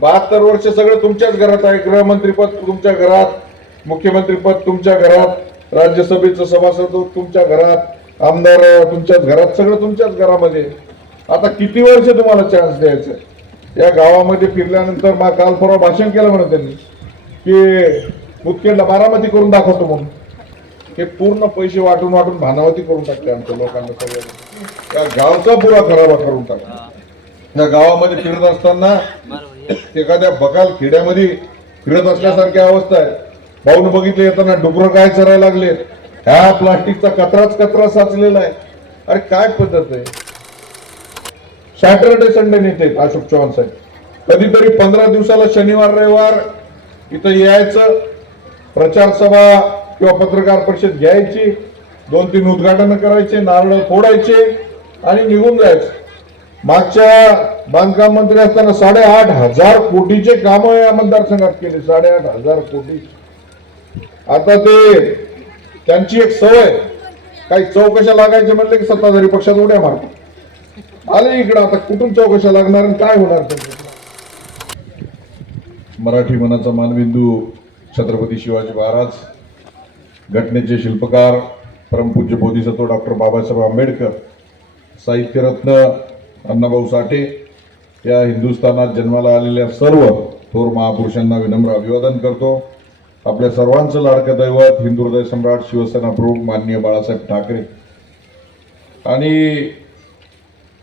बहात्तर वर्ष सगळं तुमच्याच घरात आहे. गृहमंत्रीपद तुमच्या घरात मुख्यमंत्रीपद तुमच्या घरात राज्यसभेचं सभासद तुमच्या घरात आमदार तुमच्याच घरात सगळं तुमच्याच घरामध्ये. आता किती वर्ष तुम्हाला चान्स द्यायचं? या गावामध्ये फिरल्यानंतर मा काल परवा भाषण केलं म्हणून त्यांनी की मुतखेडला बारामती करून दाखवतो म्हणून. हे पूर्ण पैसे वाटून वाटून भानावती करून टाकले आमच्या लोकांना सगळ्यांना त्या गावचा पुरा खराबा करून टाकला त्या गावामध्ये फिरत असताना एखाद्या बकाल खेड्यामध्ये फिरत असल्यासारखी अवस्था आहे. पाहून बघितले येताना डुकरं काय चरायला लागले? ह्या प्लास्टिकचा कचराच कचरा साचलेला आहे. अरे काय पद्धत आहे? सॅटरडे संडे नेते अशोक चव्हाण साहेब. कधीतरी पंधरा दिवसाला शनिवार रविवार इथं यायचं. प्रचार सभा किंवा पत्रकार परिषद घ्यायची. दोन तीन उद्घाटन करायचे नारळ फोडायचे आणि निघून जायचं. मागच्या बांधकाम मंत्री असताना साडेआठ हजार कोटीचे काम या मतदारसंघात केले. साडेआठ हजार कोटी. आता ते त्यांची एक सवय काही चौकशा लागायचे म्हणले की सत्ताधारी पक्षात उड्या मारतात. आले इकडं आता कुठून चौकशा लागणार आणि काय होणार मराठी मनाचा मानबिंदू छत्रपती शिवाजी महाराज घटनेचे शिल्पकार परमपूज्य बोधिसत्व डॉक्टर बाबासाहेब आंबेडकर साहित्यरत्न अण्णाभाऊ साठे या हिंदुस्थानात जन्माला आलेल्या सर्व थोर महापुरुषांना विनम्र अभिवादन करतो. आपल्या सर्वांचं लाडकं दैवत हिंदू हृदय सम्राट शिवसेना प्रमुख माननीय बाळासाहेब ठाकरे. आणि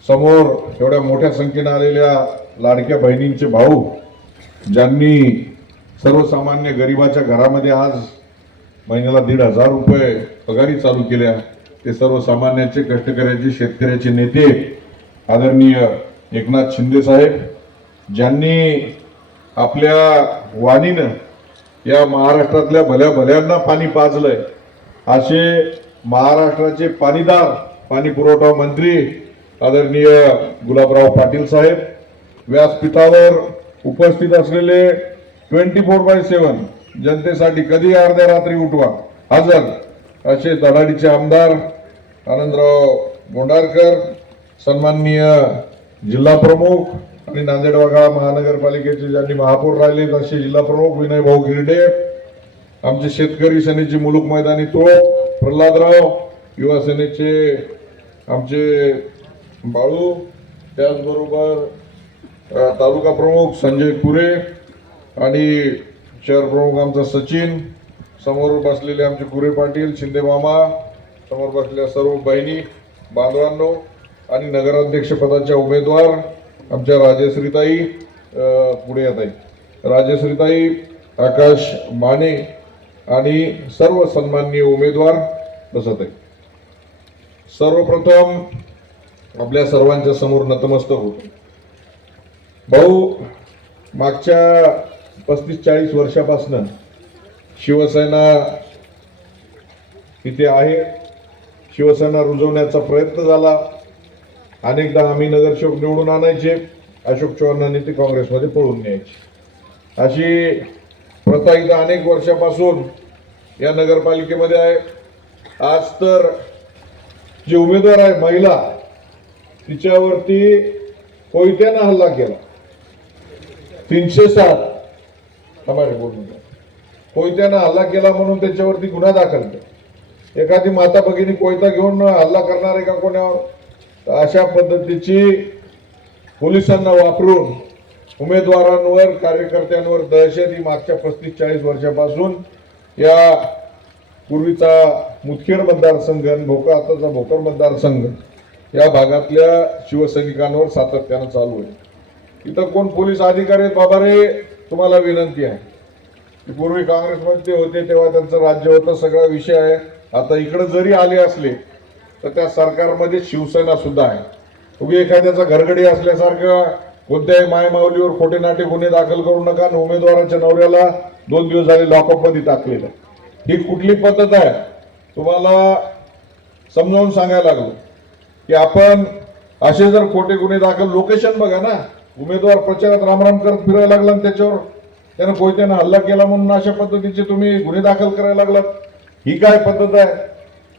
समोर एवढ्या मोठ्या संख्येनं आलेल्या लाडक्या बहिणींचे भाऊ ज्यांनी सर्वसामान्य गरिबाच्या घरामध्ये आज महिन्याला दीड हजार रुपये पगारी चालू केल्या ते सर्वसामान्याचे कष्टकऱ्याचे शेतकऱ्याचे नेते आदरणीय एकनाथ शिंदे साहेब ज्यांनी आपल्या वाणीनं या महाराष्ट्रातल्या भल्या भल्यांना पाणी पाजलंय असे महाराष्ट्राचे पाणीदार पाणी पुरवठा मंत्री आदरणीय गुलाबराव पाटील साहेब व्यासपीठावर उपस्थित असलेले ट्वेंटी फोर बाय सेवन जनतेसाठी कधी अर्ध्या रात्री उठवा हजर असे धडाडीचे आमदार आनंदराव गोंडारकर सन्माननीय जिल्हा प्रमुख आणि नांदेड वाघाळा महानगरपालिकेचे ज्यांनी महापौर राहिले तसे जिल्हा प्रमुख विनय भाऊ गिरडे आमचे शेतकरी सेनेचे मुलुक मैदानी तो प्रल्हादराव युवा सेनेचे आमचे बाळू त्याचबरोबर तालुका प्रमुख संजय पुरे आणि शहर प्रमुख आमचा सचिन समोर बसलेले आमचे कुरे पाटील शिंदे मामा समोर बसलेल्या सर्व बहिणी बांधवांनो आणि नगराध्यक्षपदाच्या उमेदवार आमच्या राजेश्रीताई पुढे येत आहे राजश्रीताई आकाश माने आणि सर्व सन्माननीय उमेदवार बसत आहे सर्वप्रथम आपल्या सर्वांच्या समोर नतमस्तक होतो. भाऊ मागच्या पस्तीस चाळीस वर्षापासनं शिवसेना इथे आहे. शिवसेना रुजवण्याचा प्रयत्न झाला. अनेकदा आम्ही नगरसेवक निवडून आणायचे अशोक चव्हाणांनी ते काँग्रेसमध्ये पळून न्यायचे. अशी प्रथा एकदा अनेक वर्षापासून या नगरपालिकेमध्ये आहे. आज तर जी उमेदवार आहे महिला तिच्यावरती कोयत्यानं हल्ला केला. तीनशे सात. समाज बोलून कोयत्यानं हल्ला केला म्हणून त्याच्यावरती गुन्हा दाखल केला. एखादी माता भगिनी कोयता घेऊन हल्ला करणार आहे का कोणावर? तर अशा पद्धतीची पोलिसांना वापरून उमेदवारांवर कार्यकर्त्यांवर दहशत ही मागच्या पस्तीस चाळीस वर्षापासून या पूर्वीचा मुदखेड मतदारसंघ आणि भोकर आताचा भोकर मतदारसंघ या भागातल्या शिवसैनिकांवर सातत्यानं चालू आहे. इथं कोण पोलीस अधिकारी आहेत बाबा रे तुम्हाला विनंती आहे. की पूर्वी काँग्रेसमध्ये होते तेव्हा त्यांचं राज्य होतं सगळा विषय आहे. आता इकडं जरी आले असले तर त्या सरकारमध्ये शिवसेना सुद्धा आहे. तुम्ही एखाद्याचा घरगडी असल्यासारखं कोणत्याही मायमावलीवर खोटे नाटे गुन्हे दाखल करू नका. आणि उमेदवाराच्या नवऱ्याला दोन दिवस झाले लॉकअपमध्ये टाकलेलं. ही कुठली पद्धत आहे? तुम्हाला समजावून सांगायला लागलो. की आपण असे जर खोटे गुन्हे दाखल लोकेशन बघा ना. उमेदवार प्रचारात रामराम करत फिरायला लागला आणि त्याच्यावर त्यानं कोयत्यानं हल्ला केला म्हणून अशा पद्धतीचे तुम्ही गुन्हे दाखल करायला लागलात. ही काय पद्धत आहे?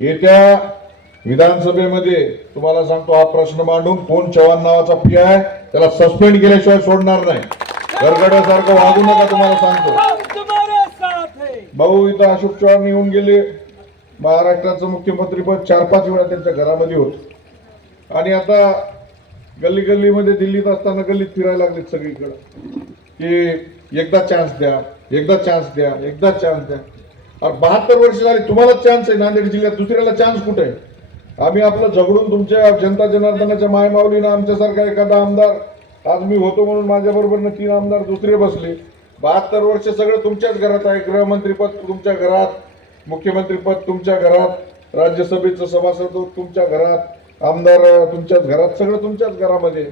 येत्या विधानसभेमध्ये तुम्हाला सांगतो हा प्रश्न मांडून कोण चव्हाण नावाचा पी आहे त्याला सस्पेंड केल्याशिवाय सोडणार नाही. गरगड्यासारखं वागू नका तुम्हाला सांगतो. भाऊ इथं अशोक चव्हाण येऊन गेले. महाराष्ट्राचं मुख्यमंत्री पद चार पाच वेळा त्यांच्या घरामध्ये होत. आणि आता गल्ली गल्लीमध्ये दिल्लीत असताना गल्लीत फिरायला लागलेत सगळीकडं. की एकदा चान्स द्या एकदा चान्स द्या एकदा चान्स द्या. अरे बहात्तर वर्ष झाली तुम्हाला चान्स आहे नांदेड जिल्ह्यात दुसऱ्याला चान्स कुठे? आहे आम्ही आपलं झगडून तुमच्या जनता जनार्दनाच्या मायमावलीनं आमच्यासारखा एखादा आमदार आज मी होतो म्हणून माझ्याबरोबरनं तीन आमदार दुसरे बसले. बहात्तर वर्ष सगळं तुमच्याच घरात आहे. गृहमंत्रीपद तुमच्या घरात मुख्यमंत्रीपद तुमच्या घरात राज्यसभेचं सभासद तुमच्या घरात आमदार तुमच्याच घरात सगळं तुमच्याच घरामध्ये.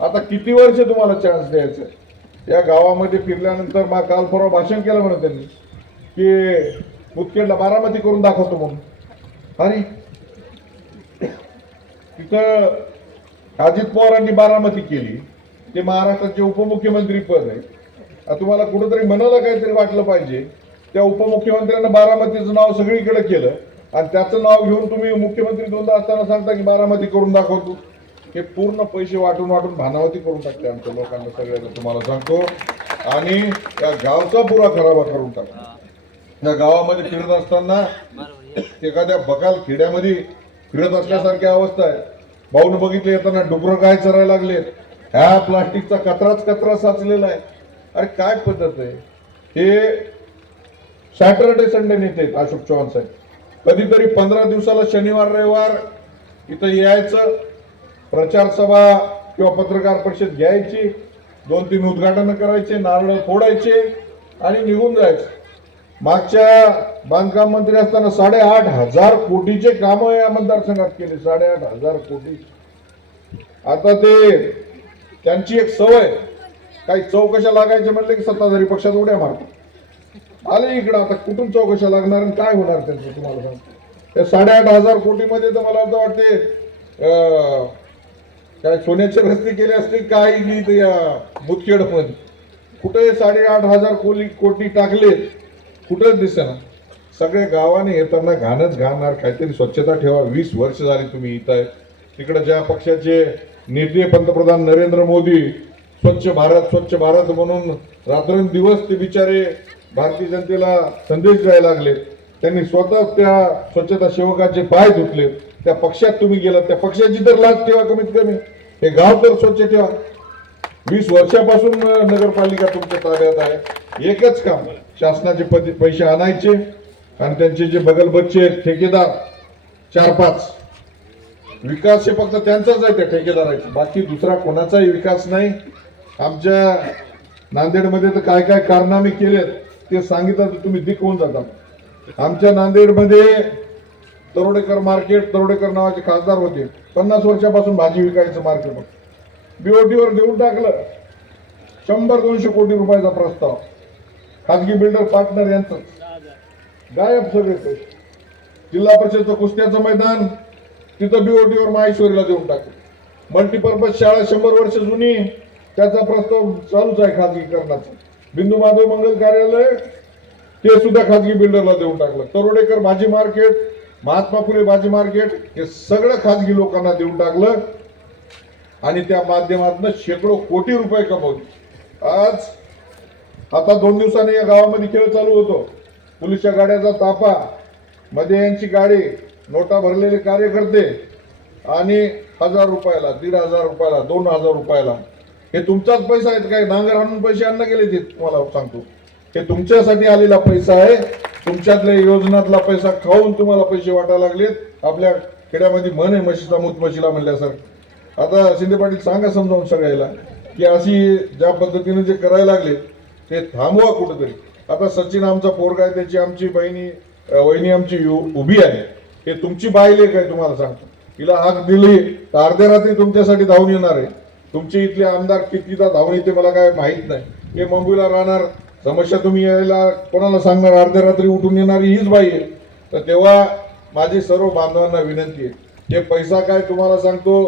आता किती वर्ष तुम्हाला चान्स द्यायचं या गावामध्ये फिरल्यानंतर मा काल परवा भाषण केलं म्हणून त्यांनी की मुदखेडला बारामती करून दाखवतो म्हणून. आणि तिथं अजित पवारांनी बारामती केली. ते महाराष्ट्राचे उपमुख्यमंत्री पद आहे. तुम्हाला कुठंतरी मनाला काहीतरी वाटलं पाहिजे. त्या उपमुख्यमंत्र्यांना बारामतीचं नाव सगळीकडे केलं. आणि त्याचं नाव घेऊन तुम्ही मुख्यमंत्री दोनदा असताना सांगता की बारामती करून दाखवतो. हे पूर्ण पैसे वाटून वाटून भानावती करून टाकते आमच्या लोकांना सगळ्यांना तुम्हाला सांगतो. आणि या गावचा पुरा खराबा करून टाकतो. या गावामध्ये फिरत असताना एखाद्या बकाल खेड्यामध्ये फिरत असल्यासारखी अवस्था आहे. भाऊन बघितले येताना डुकरं काय चरायला लागले. ह्या प्लास्टिकचा कचराच कचरा साचलेला आहे. अरे काय पद्धत आहे? हे सॅटरडे संडे नेते आहेत अशोक चव्हाण साहेब. कधीतरी पंधरा दिवसाला शनिवार रविवार इथं यायचं. प्रचार सभा किंवा पत्रकार परिषद घ्यायची. दोन तीन उद्घाटन करायचे नारळ फोडायचे आणि निघून जायचं. मागच्या बांधकाम मंत्री असताना साडेआठ हजार कोटीचे काम या मतदारसंघात केले. साडेआठ हजार कोटी. आता ते त्यांची एक सवय काही चौकशा लागायचे म्हणले की सत्ताधारी पक्षात उड्या मारतात. आले इकडं आता कुठून चौकशा लागणार आणि काय होणार त्यांचं तुम्हाला सांगतो. त्या साडेआठ हजार कोटीमध्ये तर मला असं वाटते अं, काय सोन्याचे रस्ते केले असते काय इली तर या मुदखेडमध्ये. कुठे साडेआठ हजार कोटी कोटी टाकलेत कुठंच दिसेना सगळ्या गावाने येताना घाणच घाणार काहीतरी स्वच्छता ठेवा. वीस वर्ष झाली तुम्ही इथं. आहे तिकडे ज्या पक्षाचे नेते पंतप्रधान नरेंद्र मोदी स्वच्छ भारत स्वच्छ भारत म्हणून रात्रंदिवस ते बिचारे भारतीय जनतेला संदेश द्यायला लागले. त्यांनी स्वतः त्या स्वच्छता सेवकाचे पाय धुतले. त्या पक्षात तुम्ही गेलात. त्या पक्षाची तर लाच ठेवा कमीत कमी. हे गाव तर स्वच्छ ठेवा. वीस वर्षापासून नगरपालिका तुमच्या ताब्यात आहे. एकच काम. शासनाचे पद पैसे आणायचे आणि त्यांचे जे बगल बच्चे आहेत, ठेकेदार चार पाच. विकास हे फक्त त्यांचाच आहे त्या ठेकेदाराचे. बाकी दुसरा कोणाचाही विकास नाही. आमच्या नांदेडमध्ये तर काय काय कारनामे केलेत ते सांगितलं तर तुम्ही दिक होऊन जाता. आमच्या नांदेडमध्ये तरोडेकर मार्केट तरोडेकर नावाचे खासदार होते. पन्नास वर्षापासून भाजी विकायचं मार्केट बीओटीवर देऊन टाकलं. शंभर दोनशे कोटी रुपयाचा प्रस्ताव. खाजगी बिल्डर पार्टनर यांचं. गायब सगळे पैसे जिल्हा परिषदचं कुस्त्याचं मैदान तिथं बीओटीवर माहेश्वरीला देऊन टाकलं. मल्टीपर्पज शाळा शंभर वर्ष जुनी त्याचा प्रस्ताव चालूच आहे खाजगीकरणाचा. बिंदू माधव मंगल कार्यालय ते सुद्धा खाजगी बिल्डरला देऊन टाकलं. तरोडेकर भाजी मार्केट महात्मा फुले भाजी मार्केट हे सगळं खाजगी लोकांना देऊन टाकलं. आणि त्या माध्यमातून शेकडो कोटी रुपये कमवले. आज आता दोन दिवसांनी या गावामध्ये खेळ चालू होतो. पोलिसच्या गाड्याचा ताफा मध्ये यांची गाडी नोटा भरलेले कार्यकर्ते आणि हजार रुपयाला दीड हजार रुपयाला दोन हजार रुपयाला. हे तुमचाच पैसा आहेत काय नांगर आणून पैसे आणणं गेले ते तुम्हाला सांगतो. हे तुमच्यासाठी आलेला पैसा आहे तुमच्यातल्या योजनातला पैसा खाऊन तुम्हाला पैसे वाटायला लागलेत. आपल्या खेड्यामध्ये मन आहे म्हशीचा मूत म्हशीला म्हणल्यासारखं. आता शिंदे पाटील सांगा समजावून सगळ्याला की अशी ज्या पद्धतीने जे करायला लागले ते थांबवा कुठेतरी. आता सचिन आमचा पोरगा आहे त्याची आमची बहिणी वहिनी आमची उभी आहे. हे तुमची बायले काय तुम्हाला सांगतो? तिला हाक दिली तर अर्ध्या रात्री तुमच्यासाठी धावून येणार आहे. तुमचे इथले आमदार कितीदा धावून येते मला काय माहीत नाही. हे मुंबईला राहणार समस्या तुम्ही यायला कोणाला सांगणार? अर्ध्या रात्री उठून येणारी हीच बाई आहे. तर तेव्हा माझी सर्व बांधवांना विनंती आहे. हे पैसा काय तुम्हाला सांगतो?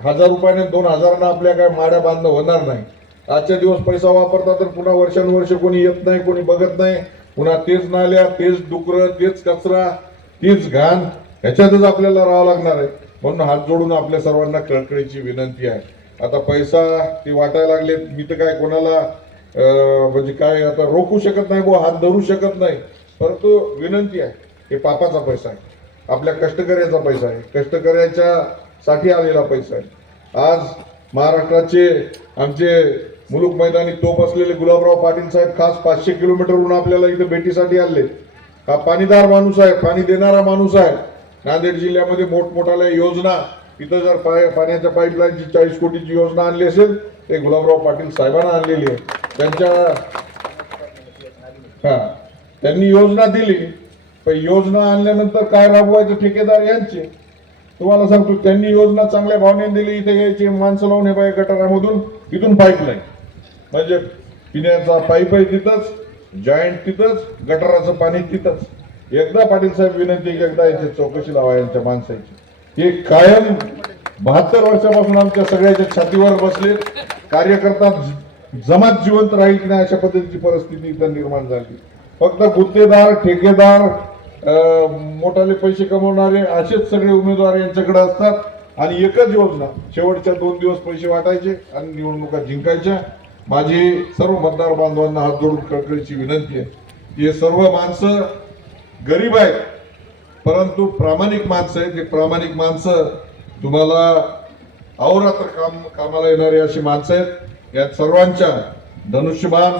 हजार रुपयाने दोन हजारांना आपल्या काय माड्या बांधणं होणार नाही. आजच्या दिवस पैसा वापरता तर पुन्हा वर्षानुवर्ष कोणी येत नाही कोणी बघत नाही. पुन्हा तेच नाल्या तेच डुकरं तेच कचरा तीच घाण ह्याच्यातच आपल्याला राहावं लागणार आहे. म्हणून हात जोडून आपल्या सर्वांना कळकळीची विनंती आहे. आता पैसा ते वाटायला लागले मी तर काय कोणाला म्हणजे काय आता रोखू शकत नाही बुवा हात धरू शकत नाही. परंतु विनंती आहे हे पापाचा पैसा आहे. आपल्या कष्टकऱ्याचा पैसा आहे. कष्टकऱ्याच्या साठी आलेला पैसा आहे. आज महाराष्ट्राचे आमचे मुलुक मैदानी तोप असलेले गुलाबराव पाटील साहेब खास पाचशे किलोमीटरहून आपल्याला इथे भेटीसाठी आले. हा पाणीदार माणूस आहे पाणी देणारा माणूस आहे. नांदेड जिल्ह्यामध्ये मोठमोठाल्या योजना इथं जर पाय पाण्याच्या पाईपलाईनची चाळीस कोटीची योजना आणली असेल ते गुलाबराव पाटील साहेबांना आणलेली आहे. त्यांच्या हा त्यांनी योजना दिली. पण योजना आणल्यानंतर काय राबवायचं ठेकेदार यांचे? तुम्हाला सांगतो त्यांनी योजना चांगल्या भावनेने दिली इथे यायची माणसं लावून हे बाय गटारामधून इथून पाईपलाईन म्हणजे पिण्याचा पाईप तिथंच जॉईंट तिथंच गटाराचं पाणी तिथंच. एकदा पाटील साहेब विनंती एकदा याची चौकशी लावा यांच्या माणसाची. हे कायम बहात्तर वर्षापासून आमच्या सगळ्याच्या छातीवर बसले. कार्यकर्ता जमात जिवंत राहील की नाही अशा पद्धतीची परिस्थिती इथं निर्माण झाली. फक्त गुत्तेदार ठेकेदार मोठाले पैसे कमवणारे असेच सगळे उमेदवार यांच्याकडे असतात. आणि एकच योजना शेवटच्या दोन दिवस पैसे वाटायचे आणि निवडणुका जिंकायच्या. माझी सर्व मतदार बांधवांना हात जोडून कळकळीची विनंती आहे. हे सर्व माणसं गरीब आहेत परंतु प्रामाणिक माणसं आहेत. हे प्रामाणिक माणसं तुम्हाला अहोरात्र काम कामाला येणारी अशी माणसं आहेत. या सर्वांच्या धनुष्यबाण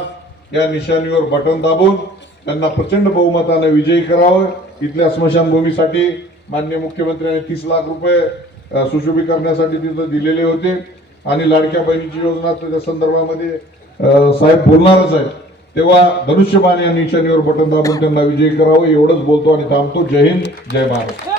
या निशाणीवर बटन दाबून त्यांना प्रचंड बहुमताने विजयी करावं. इथल्या स्मशानभूमीसाठी मान्य मुख्यमंत्र्यांनी तीस लाख रुपये सुशोभी करण्यासाठी तिथं दिलेले होते. आणि लाडक्या बहिणीची योजना त्या संदर्भामध्ये साहेब बोलणारच आहेत. तेव्हा धनुष्यबाण या निशाणीवर बटन दाबून त्यांना विजयी करावं एवढंच बोलतो आणि थांबतो. जय हिंद जय महाराष्ट्र